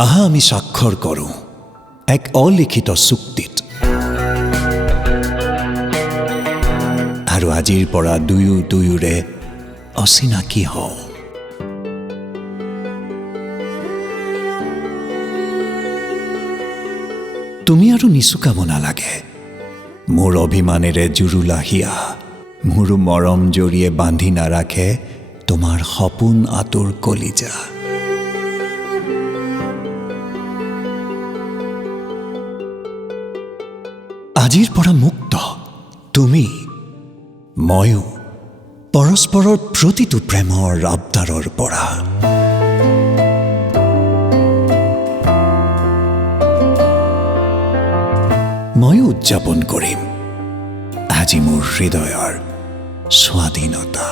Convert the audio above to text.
আহা আমি স্বাক্ষৰ কৰোঁ এক অলিখিত চুক্তিত আৰু আজিৰ পৰা দুয়োৰে অচিনাকি হওঁ। তুমি আৰু নিচুকাব নালাগে মোৰ অভিমানেৰে জুৰুলা হিয়া মোৰ মৰম জৰিয়ে বান্ধি নাৰাখে তোমাৰ সপোন আতুৰ কলিজা। আজিৰ পৰা মুক্ত তুমি ময়ো পৰস্পৰৰ প্ৰতিটো প্ৰেমৰ আবদাৰৰ পৰা। ময়ো উদযাপন কৰিম আজি মোৰ হৃদয়ৰ স্বাধীনতা।